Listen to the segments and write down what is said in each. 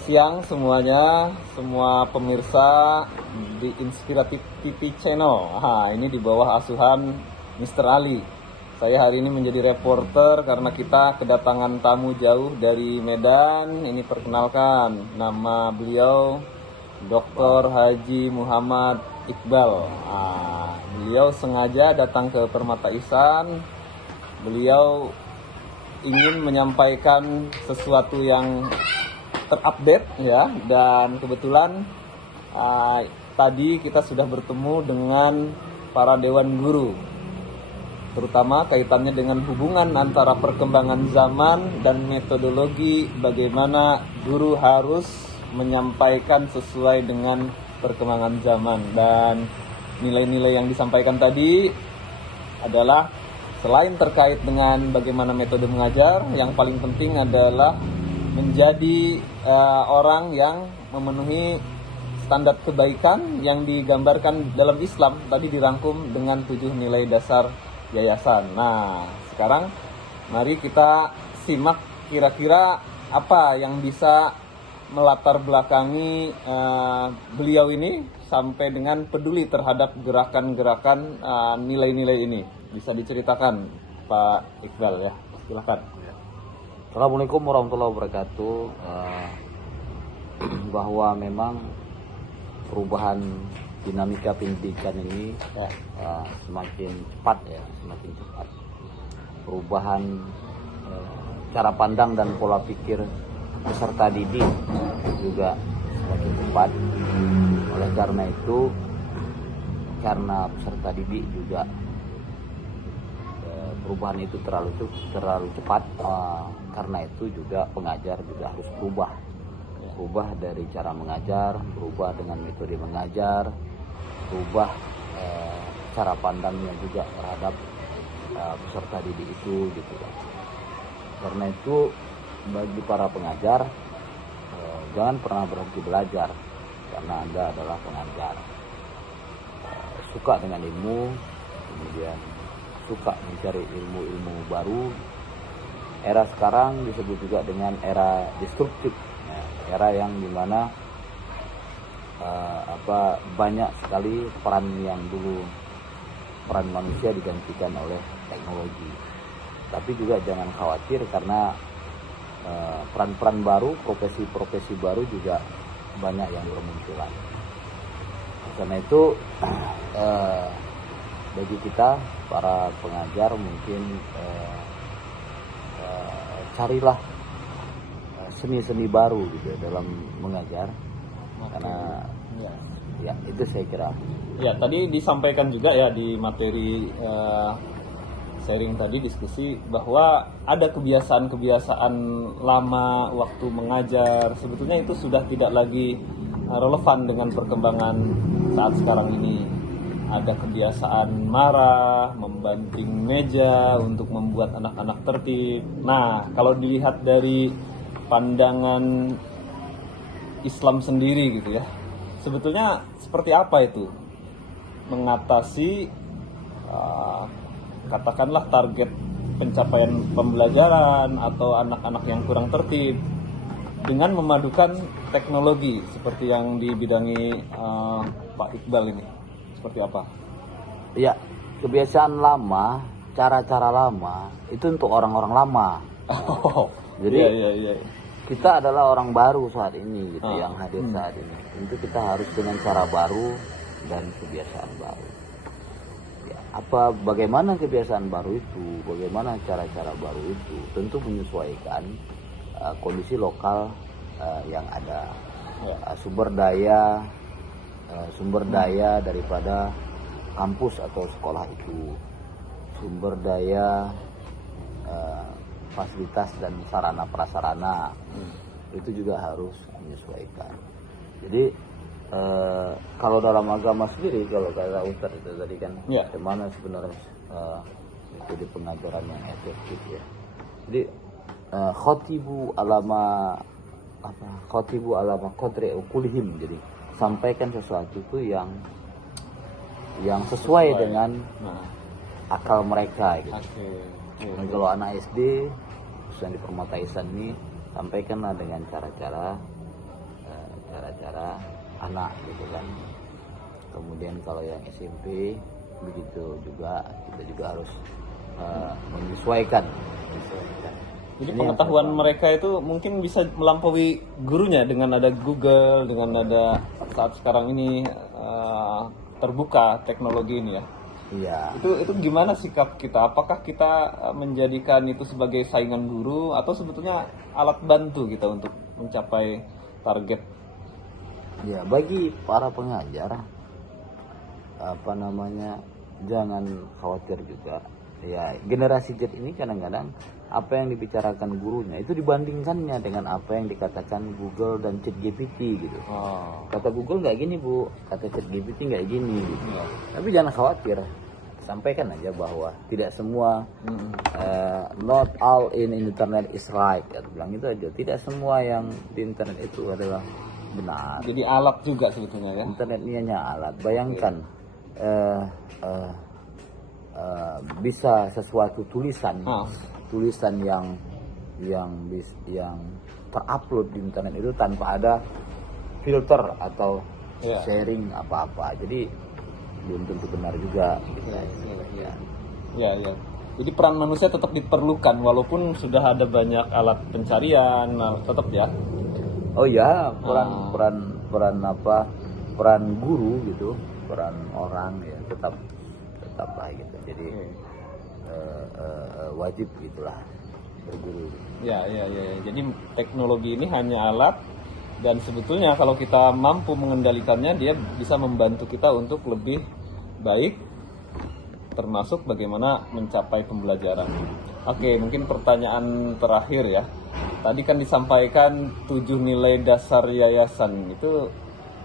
Siang semuanya, semua pemirsa di Inspiratif TV Channel. Ini di bawah asuhan Mr. Ali. Saya hari ini menjadi reporter karena kita kedatangan tamu jauh dari Medan. Ini perkenalkan, nama beliau Dr. Haji Muhammad Iqbal. Beliau sengaja datang ke Permata Ihsan. Beliau ingin menyampaikan sesuatu yang terupdate ya, dan kebetulan tadi kita sudah bertemu dengan para dewan guru, terutama kaitannya dengan hubungan antara perkembangan zaman dan metodologi bagaimana guru harus menyampaikan sesuai dengan perkembangan zaman. Dan nilai-nilai yang disampaikan tadi adalah selain terkait dengan bagaimana metode mengajar, yang paling penting adalah menjadi orang yang memenuhi standar kebaikan yang digambarkan dalam Islam, tadi dirangkum dengan 7 nilai dasar yayasan. Nah, sekarang mari kita simak kira-kira apa yang bisa melatar belakangi beliau ini sampai dengan peduli terhadap gerakan-gerakan nilai-nilai ini. Bisa diceritakan Pak Iqbal ya, silakan. Assalamualaikum warahmatullahi wabarakatuh. Bahwa memang perubahan dinamika pendidikan ini semakin cepat ya, semakin cepat. Perubahan cara pandang dan pola pikir peserta didik juga semakin cepat. Oleh karena itu, karena peserta didik juga perubahan itu terlalu cepat, karena itu juga pengajar juga harus berubah dari cara mengajar, berubah dengan metode mengajar, berubah cara pandangnya juga terhadap peserta didik itu gitu kan. Karena itu bagi para pengajar, jangan pernah berhenti belajar karena Anda adalah pengajar. Suka dengan ilmu, kemudian suka mencari ilmu-ilmu baru. Era sekarang disebut juga dengan era destruktif, era yang dimana banyak sekali peran manusia digantikan oleh teknologi. Tapi juga jangan khawatir karena peran-peran baru, profesi-profesi baru juga banyak yang bermunculan. Karena itu bagi kita para pengajar mungkin carilah seni-seni baru gitu dalam mengajar. Karena ya itu saya kira. Ya, tadi disampaikan juga ya di materi sharing tadi, diskusi, bahwa ada kebiasaan-kebiasaan lama waktu mengajar sebetulnya itu sudah tidak lagi relevan dengan perkembangan saat sekarang ini. Ada kebiasaan marah, membanting meja untuk membuat anak-anak tertib. Nah, kalau dilihat dari pandangan Islam sendiri gitu ya, sebetulnya seperti apa itu mengatasi katakanlah target pencapaian pembelajaran atau anak-anak yang kurang tertib dengan memadukan teknologi seperti yang dibidangi Pak Iqbal ini? Seperti apa? Ya, kebiasaan lama, cara-cara lama itu untuk orang-orang lama. Jadi iya. Kita adalah orang baru saat ini gitu, yang hadir saat ini. Tentu kita harus dengan cara baru dan kebiasaan baru. Ya, bagaimana kebiasaan baru itu? Bagaimana cara-cara baru itu? Tentu menyesuaikan kondisi lokal yang ada. Sumber daya daripada kampus atau sekolah itu, sumber daya fasilitas dan sarana prasarana itu juga harus menyesuaikan. Jadi kalau dalam agama sendiri, kalau kata Ustadz itu tadi kan, bagaimana sebenarnya metode pengajaran yang efektif ya. Jadi khotibu alama qadri uqulihim, jadi sampaikan sesuatu itu yang sesuai dengan akal mereka gitu. Kalau anak SD khususnya di Permata Ihsan ini, sampaikanlah dengan cara-cara cara-cara anak gitu kan. Kemudian kalau yang SMP begitu juga, kita juga harus menyesuaikan. Jadi Ini yang pengetahuan pertama. mereka itu mungkin bisa melampaui gurunya dengan ada Google, dengan ada saat sekarang ini terbuka teknologi ini ya. Iya. Itu gimana sikap kita? Apakah kita menjadikan itu sebagai saingan guru atau sebetulnya alat bantu kita untuk mencapai target? Ya, bagi para pengajar jangan khawatir juga. Ya, generasi Z ini kadang-kadang apa yang dibicarakan gurunya itu dibandingkannya dengan apa yang dikatakan Google dan ChatGPT gitu. Oh, Kata Google nggak gini bu, kata ChatGPT nggak gini gitu. iya. Tapi jangan khawatir, sampaikan aja bahwa tidak semua Mm-mm. not all in internet is right. Ya, bilang itu aja. Tidak semua yang di internet itu adalah benar. Jadi alat juga sebetulnya ya. Internet ini hanya alat. Bayangkan eh, eh, bisa sesuatu tulisan yang terupload di internet itu tanpa ada filter atau Iya. sharing apa-apa. Jadi belum tentu benar juga gitu. Iya. Ya, ya. Jadi peran manusia tetap diperlukan walaupun sudah ada banyak alat pencarian, tetap ya. Oh ya, peran guru gitu, peran orang ya tetap lah gitu. Jadi wajib gitulah berguru. Ya, ya, ya, ya. Jadi teknologi ini hanya alat dan sebetulnya kalau kita mampu mengendalikannya dia bisa membantu kita untuk lebih baik termasuk bagaimana mencapai pembelajaran. Oke, mungkin pertanyaan terakhir ya. Tadi kan disampaikan 7 nilai dasar yayasan. Itu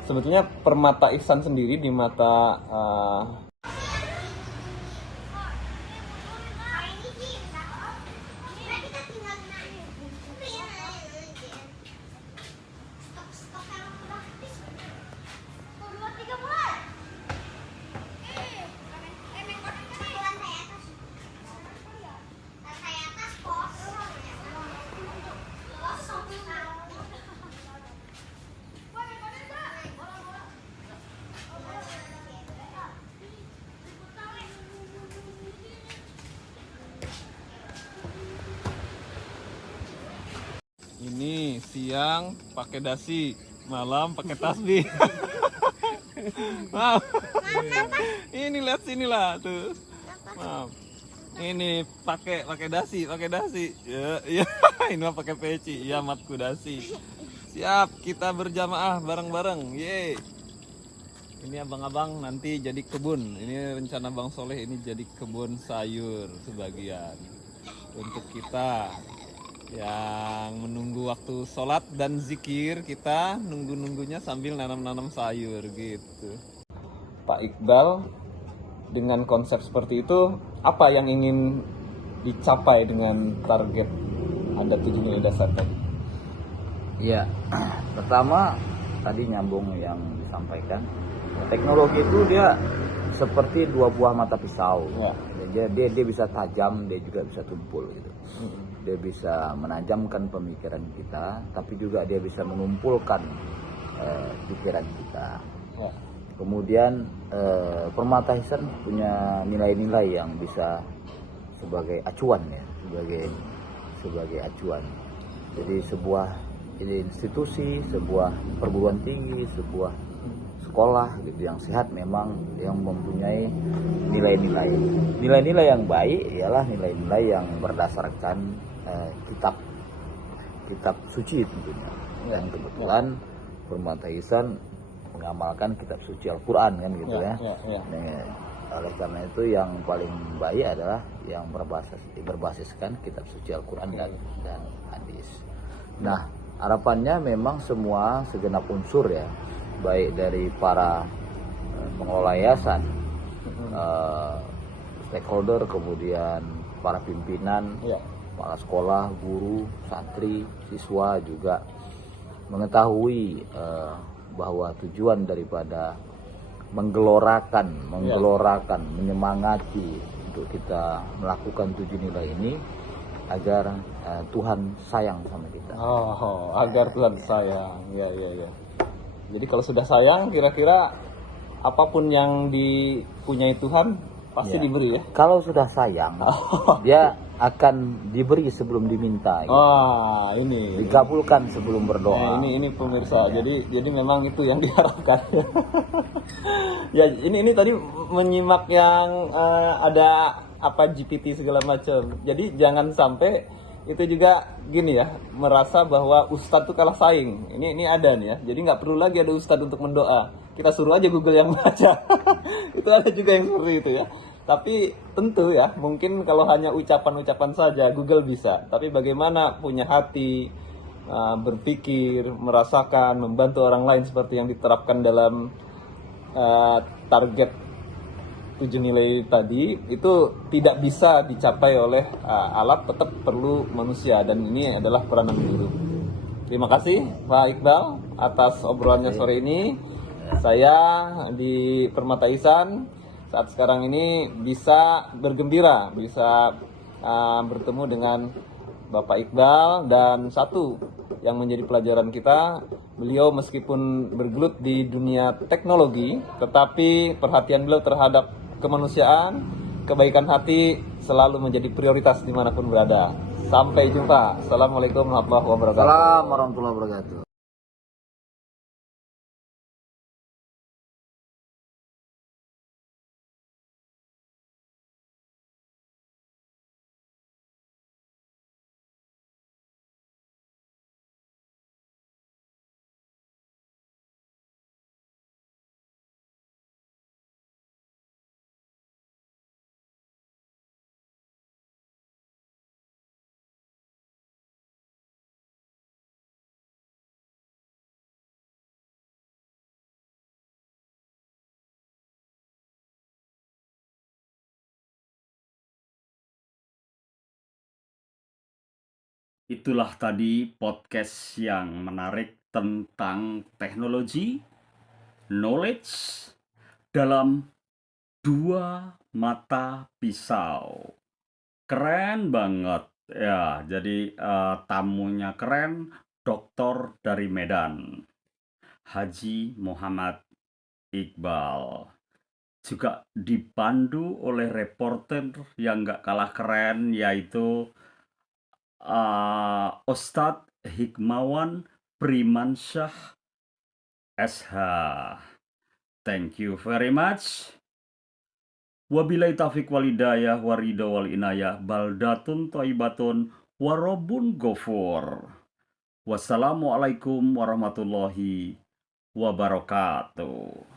sebetulnya Permata Ihsan sendiri di mata ini siang pakai dasi, malam pakai tasbih. Maaf. Ini lihat sini lah tuh. Maaf. Ini pakai dasi. Ya, ya. Ini mah pakai peci. Iya, matku dasi. Siap, kita berjamaah bareng-bareng. Ye. Ini abang-abang nanti jadi kebun. Ini rencana Bang Soleh ini jadi kebun sayur sebagian. Untuk kita yang menunggu waktu sholat dan zikir, kita nunggu-nunggunya sambil nanam-nanam sayur gitu. Pak Iqbal, dengan konsep seperti itu, apa yang ingin dicapai dengan target ada 7 nilai dasar tadi? Iya, pertama tadi nyambung yang disampaikan, teknologi itu dia seperti dua buah mata pisau. Ya. Dia bisa tajam, dia juga bisa tumpul gitu. Dia bisa menajamkan pemikiran kita, tapi juga dia bisa menumpulkan pikiran kita. Ya. Kemudian Permata Ihsan punya nilai-nilai yang bisa sebagai acuan ya, sebagai acuan. Jadi sebuah institusi, sebuah perguruan tinggi, sebuah sekolah gitu yang sehat memang yang mempunyai nilai-nilai yang baik ialah nilai-nilai yang berdasarkan kitab suci tentunya. Dan kebetulan Permata Ihsan mengamalkan kitab suci Al-Quran kan gitu ya. Nah, oleh karena itu yang paling baik adalah yang berbasiskan kitab suci Al-Quran dan hadis. Nah, harapannya memang semua segenap unsur ya, baik dari para pengelola yayasan, stakeholder, kemudian para pimpinan, kepala sekolah, guru, santri, siswa juga mengetahui bahwa tujuan daripada menggelorakan, menyemangati untuk kita melakukan 7 nilai ini agar Tuhan sayang sama kita. Oh, agar Tuhan sayang. Ya. Jadi kalau sudah sayang, kira-kira apapun yang dipunyai Tuhan pasti Ya. diberi ya. Kalau sudah sayang, dia akan diberi sebelum diminta. Gitu. Wah, ini. Dikabulkan sebelum berdoa. Ini pemirsa. Jadi memang itu yang diharapkan. Ya, ini tadi menyimak yang ada apa GPT segala macam. Jadi jangan sampai itu juga gini ya, merasa bahwa ustadz tuh kalah saing. Ini ada nih ya. Jadi nggak perlu lagi ada ustadz untuk mendoa. Kita suruh aja Google yang baca. Itu ada juga yang seperti itu ya. Tapi tentu ya, mungkin kalau hanya ucapan-ucapan saja Google bisa. Tapi bagaimana punya hati, berpikir, merasakan, membantu orang lain seperti yang diterapkan dalam target 7 nilai tadi, itu tidak bisa dicapai oleh alat, tetap perlu manusia, dan ini adalah peranan guru. Terima kasih Pak Iqbal atas obrolannya sore ini. Saya di Permata Ihsan saat sekarang ini bisa bergembira, bisa bertemu dengan Bapak Iqbal, dan satu yang menjadi pelajaran kita, beliau meskipun bergelut di dunia teknologi, tetapi perhatian beliau terhadap kemanusiaan, kebaikan hati selalu menjadi prioritas dimanapun berada. Sampai jumpa. Assalamualaikum warahmatullahi wabarakatuh. Assalamualaikum warahmatullahi wabarakatuh. Itulah tadi podcast yang menarik tentang teknologi, knowledge dalam dua mata pisau. Keren banget ya. Jadi tamunya keren, doktor dari Medan, Haji Muhammad Iqbal. Juga dipandu oleh reporter yang gak kalah keren, yaitu Ustadz Hikmawan Primansyah SH. Thank you very much. Wabillahi taufiq walhidayah waridho wal inayah baldatun thayyibatun warobun ghafur. Wassalamualaikum warahmatullahi wabarakatuh.